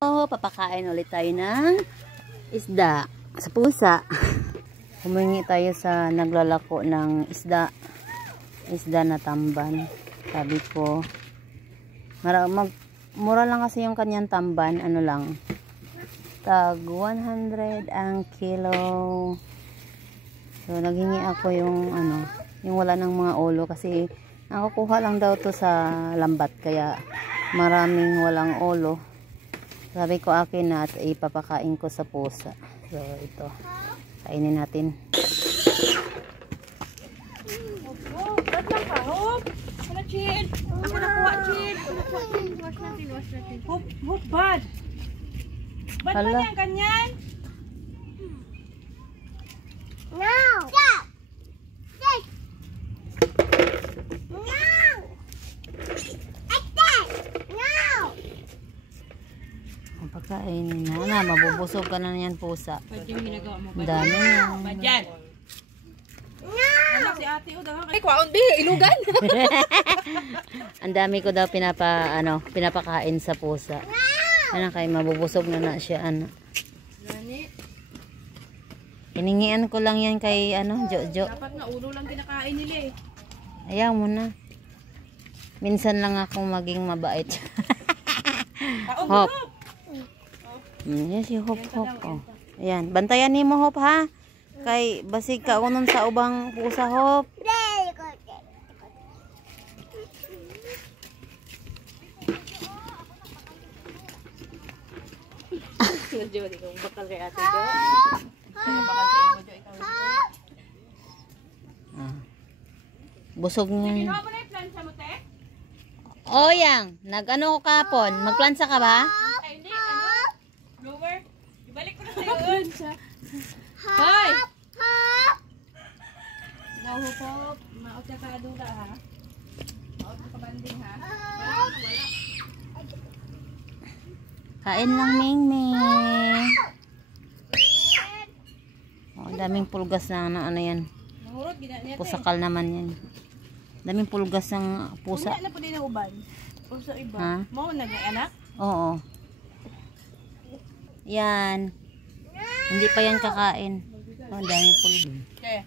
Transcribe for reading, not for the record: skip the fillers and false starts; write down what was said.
Papakain ulit tayo ng isda sa pusa. Humingi tayo sa naglalako ng isda na tamban. Sabi ko, mura lang kasi yung kanyang tamban, ano lang, tag 100 ang kilo. So naghingi ako yung yung wala ng mga ulo, kasi nakukuha lang daw to sa lambat, kaya maraming walang ulo. Sabi ko akin na at ipapakain ko sa pusa. So ito, kainin natin. Ako nakuha, Chin. Wash natin. Hop, bad. Bad ba niyan, kanyan? No! Pagkainin na, mabubusog ka na yan pusa. Ang dami na. Badyan. Anak si ate o daw. Ay, kwaon di, ilugan. Ang dami ko daw pinapakain sa pusa. Ano kay mabubusog na siya, Hiningian ko lang yan kay Jojo. Dapat nga ulo lang kinakain nila eh. Ayaw mo na. Minsan lang akong maging mabait. Hop. Yes, si Hop. Oh. Ayan, bantayan ni mo Hop ha. Kay basig ka unon sa ubang pusa Hop. Medyo di kong bakal kay ate do. Bakal sa imo do ikaw. Busog niya. Ginawa mo na yung plancha mo te? Oh, yang. Nag-ano ko kapon? Magplansa ka ba? Ay, hindi. Blower. Ibalik ko na sa yun. Hoy! No, hupop. Maot ka kadula ha. Maot ka banding ha. Wala. Kain lang, Ming. Oh, daming pulgas na yan. Nahurot, ginaniya te. Pusakal naman yan. Daming pulgas ng pusa. Kumaya na po din ang uban. Pusa iba. Ha? Mo, nag-anak? Oo. Yan. Hindi pa yan kakain. Oh, dami pulgas. Okay.